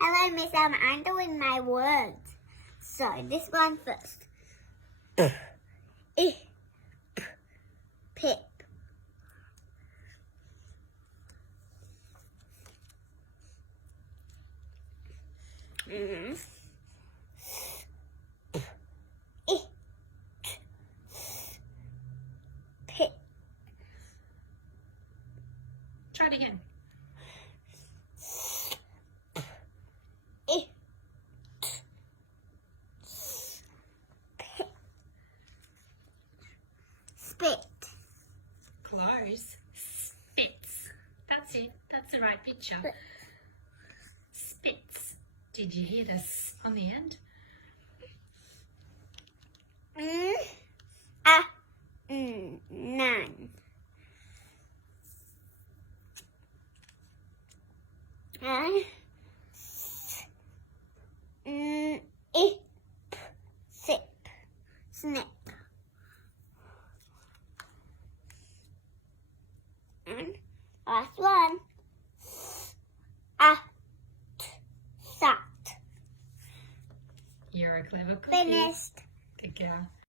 Hello, Miss Elma. I'm doing my words. So, this one first. Pip. Pip. Try it again. Spit. Close. Spits. That's it. That's the right picture. Spits. Did you hear this on the end? None. Sip. Snip. And last one. Sat. You're a clever cookie. Finished. Good girl.